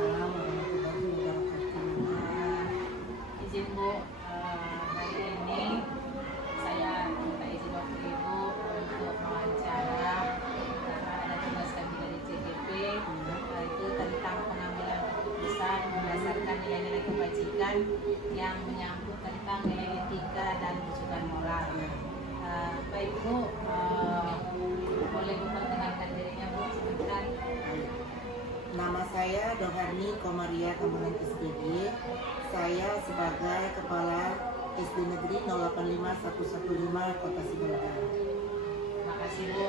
Waalaikumsalam warahmatullahi wabarakatuh. Izin Bu, hari ini saya minta izin waktu Ibu untuk mewawancara karena ada tugas kami dari CGP, itu tentang pengambilan keputusan berdasarkan nilai-nilai kebajikan yang menyangkut tentang nilai etika dan kesukaan moral. Baik Bu, boleh Bu perkenalkan dirinya Bu sebentar. Nama saya Doharni Komaria Kambunan SPG. Saya sebagai Kepala SD Negeri 085115 Kota Sibolga. Terima kasih Bu.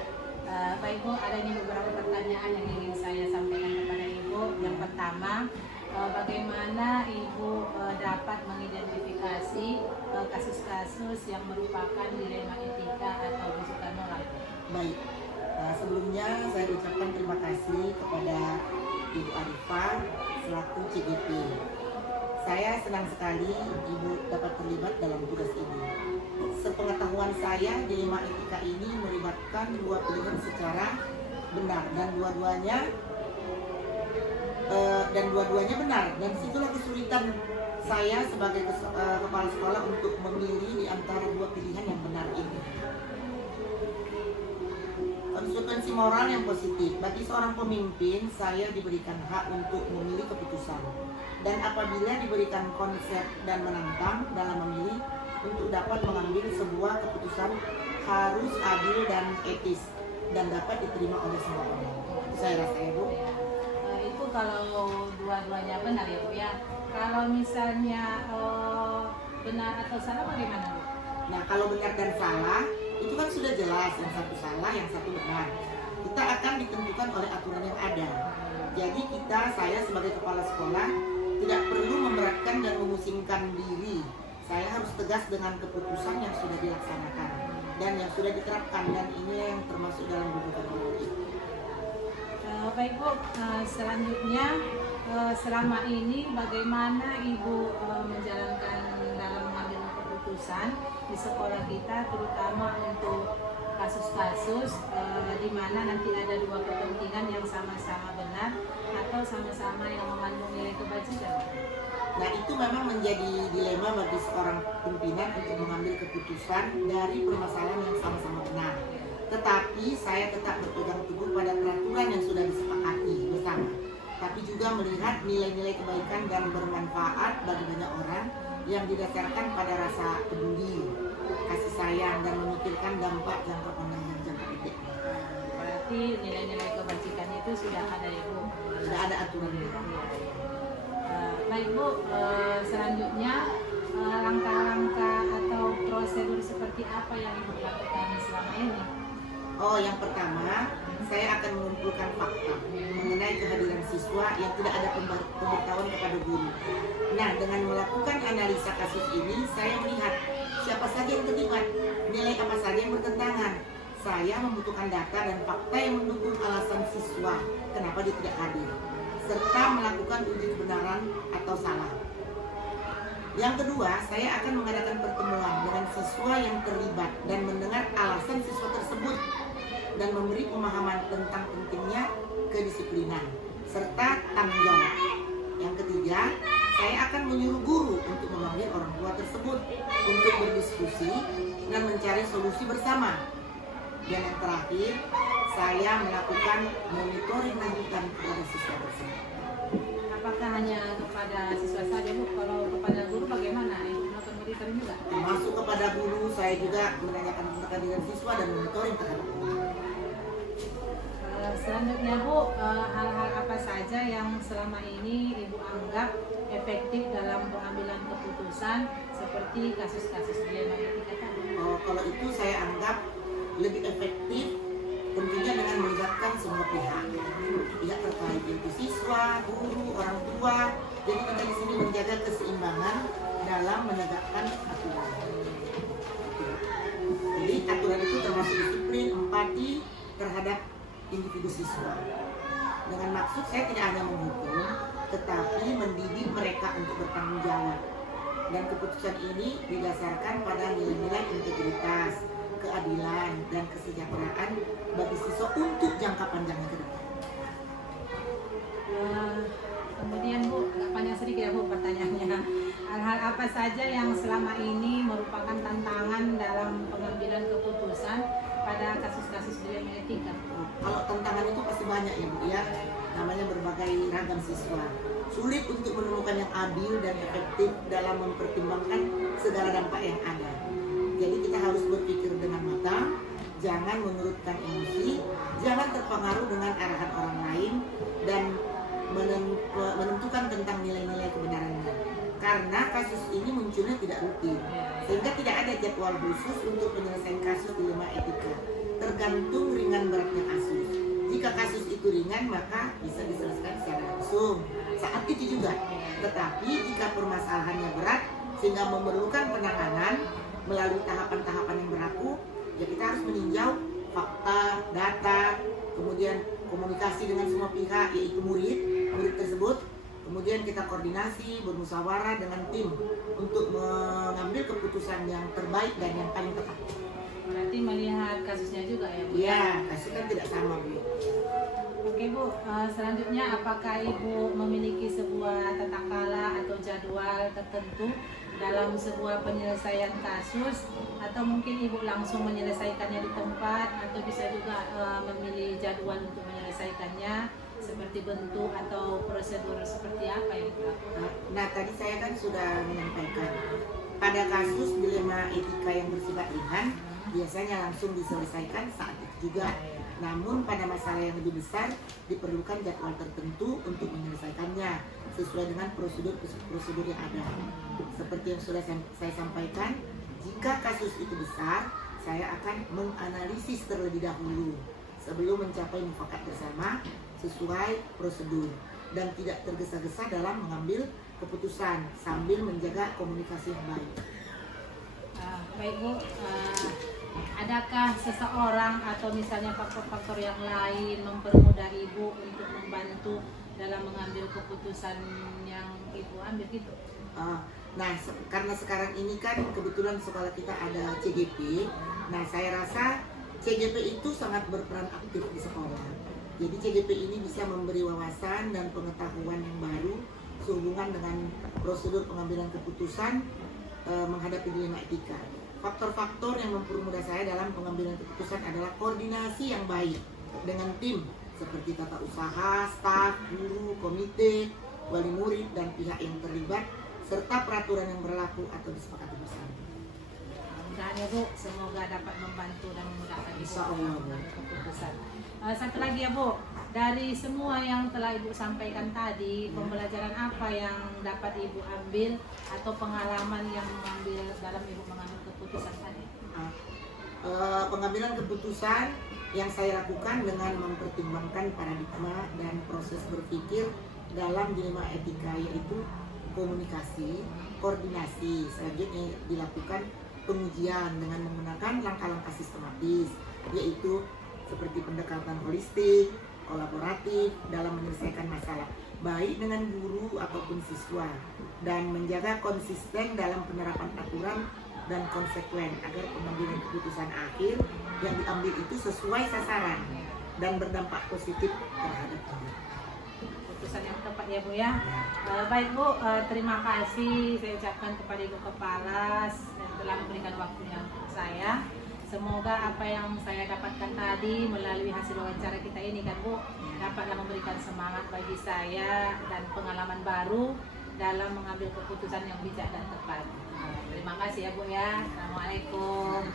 Baik Bu, ada nih beberapa pertanyaan yang ingin saya sampaikan kepada Ibu. Yang pertama, bagaimana Ibu dapat mengidentifikasi kasus-kasus yang merupakan dilema etika atau kesukaan moral? Baik, sebelumnya saya ucapkan terima kasih kepada Ibu Arifah selaku CGP. Saya senang sekali Ibu dapat terlibat dalam tugas ini. Sepengetahuan saya, dilema etika ini melibatkan dua pilihan secara benar dan dua-duanya benar, dan situlah kesulitan saya sebagai kepala sekolah untuk memilih di antara dua pilihan yang benar ini. Konsekuensi moral yang positif bagi seorang pemimpin, saya diberikan hak untuk memilih keputusan, dan apabila diberikan konsep dan menantang dalam memilih untuk dapat mengambil sebuah keputusan harus adil dan etis dan dapat diterima oleh semua orang. Saya rasa ya Bu. Itu kalau dua-duanya benar ya Bu ya. Kalau misalnya benar atau salah bagaimana Bu? Nah, kalau benar dan salah itu kan sudah jelas, yang satu salah, yang satu benar. Kita akan ditentukan oleh aturan yang ada. Jadi saya sebagai kepala sekolah tidak perlu memberatkan dan memusingkan diri. Saya harus tegas dengan keputusan yang sudah dilaksanakan dan yang sudah diterapkan, dan ini yang termasuk dalam beberapa hal itu. Baik Bu, selanjutnya selama ini bagaimana Ibu menjalankan dalam mengambil keputusan di sekolah kita, terutama untuk kasus-kasus di mana nanti ada dua kepentingan yang sama-sama benar atau sama-sama yang mengandung nilai kebajikan? Nah, itu memang menjadi dilema bagi seorang pimpinan untuk mengambil keputusan dari permasalahan yang sama-sama benar. Tetapi saya tetap berpegang teguh pada peraturan yang sudah disepakati bersama. Tapi juga melihat nilai-nilai kebaikan dan bermanfaat bagi banyak orang yang didasarkan pada rasa peduli, kasih sayang, dan memikirkan dampak jangka panjang dan jangka pendek. Berarti nilai-nilai kebajikan itu sudah ada ya Bu? Sudah ada aturannya. Baik Bu, selanjutnya langkah-langkah atau prosedur seperti apa yang Ibu lakukan selama ini? Oh, yang pertama, saya akan mengumpulkan fakta mengenai kehadiran siswa yang tidak ada pemberitahuan kepada guru. Nah, dengan melakukan analisa kasus ini, saya melihat siapa saja yang terlibat, nilai apa saja yang bertentangan. Saya membutuhkan data dan fakta yang mendukung alasan siswa kenapa dia tidak hadir, serta melakukan uji kebenaran atau salah. Yang kedua, saya akan mengadakan pertemuan dengan siswa yang terlibat dan mendengar alasan siswa tersebut dan memberi pemahaman tentang pentingnya kedisiplinan serta tanggung jawab. Yang ketiga, saya akan menyuruh guru untuk memanggil orang tua tersebut untuk berdiskusi dan mencari solusi bersama. Dan yang terakhir, saya melakukan monitoring lanjutan kepada siswa tersebut. Apakah hanya kepada siswa saja Bu? Kalau kepada guru bagaimana? Ibu melakukan monitoring juga? Termasuk kepada guru, saya juga menanyakan tentang kehadiran siswa dan monitoring terhadap guru. Selanjutnya Bu, hal-hal apa saja yang selama ini Ibu anggap efektif dalam pengambilan keputusan seperti kasus-kasus dilema etika tadi? Kalau itu saya anggap lebih efektif tentunya dengan melibatkan semua pihak terkait, yaitu siswa, guru, orang tua. Jadi kita di sini menjaga keseimbangan dalam menegakkan aturan. Jadi aturan itu termasuk disiplin, empati terhadap individu siswa. Dengan maksud saya tidak hanya menghukum, tetapi mendidik mereka untuk bertanggung jawab. Dan keputusan ini didasarkan pada nilai-nilai integritas, keadilan, dan kesejahteraan bagi siswa untuk jangka panjangnya ke depan. Kemudian apa saja yang selama ini merupakan tantangan dalam pengambilan keputusan pada kasus-kasus dilema etika? Kalau tantangan itu pasti banyak ya Bu ya, namanya berbagai ragam siswa. Sulit untuk menemukan yang adil dan efektif dalam mempertimbangkan segala dampak yang ada. Jadi kita harus berpikir dengan matang, jangan menurutkan emosi, jangan terpengaruh dengan arahan orang lain, dan menentukan tentang nilai-nilai kebenarannya. Karena kasus ini munculnya tidak rutin, sehingga tidak ada jadwal khusus untuk penyelesaian kasus dilema etika. Tergantung ringan beratnya kasus. Jika kasus itu ringan, maka bisa diselesaikan secara langsung saat itu juga. Tetapi jika permasalahannya berat sehingga memerlukan penanganan melalui tahapan-tahapan yang berlaku, ya kita harus meninjau fakta, data, kemudian komunikasi dengan semua pihak, yaitu murid tersebut. Kemudian kita koordinasi, bermusyawarah dengan tim untuk mengambil keputusan yang terbaik dan yang paling tepat. Berarti melihat kasusnya juga ya Bu? Iya, kasus kan tidak sama Bu. Oke Bu, selanjutnya apakah Ibu memiliki sebuah tata kala atau jadwal tertentu dalam sebuah penyelesaian kasus, atau mungkin Ibu langsung menyelesaikannya di tempat, atau bisa juga memilih jadwal untuk menyelesaikannya, seperti bentuk atau prosedur seperti apa yang dilakukan? Nah, tadi saya kan sudah menyampaikan pada kasus dilema etika yang bersifat ringan biasanya langsung diselesaikan saat itu juga. Namun pada masalah yang lebih besar diperlukan jadwal tertentu untuk menyelesaikannya sesuai dengan prosedur yang ada. Seperti yang sudah saya sampaikan, jika kasus itu besar, saya akan menganalisis terlebih dahulu sebelum mencapai mufakat bersama sesuai prosedur dan tidak tergesa-gesa dalam mengambil keputusan sambil menjaga komunikasi yang baik. Baik Bu, adakah seseorang atau misalnya faktor-faktor yang lain mempermudah Ibu untuk membantu dalam mengambil keputusan yang Ibu ambil gitu? Nah, karena sekarang ini kan kebetulan sekolah kita ada CGP. Nah, saya rasa CGP itu sangat berperan aktif di sekolah. Jadi CGP ini bisa memberi wawasan dan pengetahuan yang baru sehubungan dengan prosedur pengambilan keputusan menghadapi dilema etika. Faktor-faktor yang mempermudah saya dalam pengambilan keputusan adalah koordinasi yang baik dengan tim seperti tata usaha, staf, guru, komite, wali murid, dan pihak yang terlibat, serta peraturan yang berlaku atau disepakati bersama. Mudah-mudahan ya Bu, semoga dapat membantu dan memudahkan Ibu Insya Allah, Bu. dalam keputusan. Satu lagi ya Bu, dari semua yang telah Ibu sampaikan tadi, pembelajaran apa yang dapat Ibu ambil atau pengalaman yang mengambil dalam Ibu mengambil keputusan tadi? Pengambilan keputusan yang saya lakukan dengan mempertimbangkan paradigma dan proses berpikir dalam dilema etika, yaitu komunikasi, koordinasi. Selanjutnya dilakukan pengujian dengan menggunakan langkah-langkah sistematis, yaitu seperti pendekatan holistik, kolaboratif dalam menyelesaikan masalah, baik dengan guru ataupun siswa, dan menjaga konsisten dalam penerapan aturan dan konsekuen agar pengambilan keputusan akhir yang diambil itu sesuai sasaran dan berdampak positif terhadap orang. Keputusan yang tepat ya Bu ya. Baik Bu, terima kasih saya ucapkan kepada Ibu Kepala yang telah memberikan waktunya untuk saya. Semoga apa yang saya dapatkan tadi melalui hasil wawancara kita ini kan Bu, dapatlah memberikan semangat bagi saya dan pengalaman baru dalam mengambil keputusan yang bijak dan tepat. Terima kasih ya Bu ya. Assalamualaikum.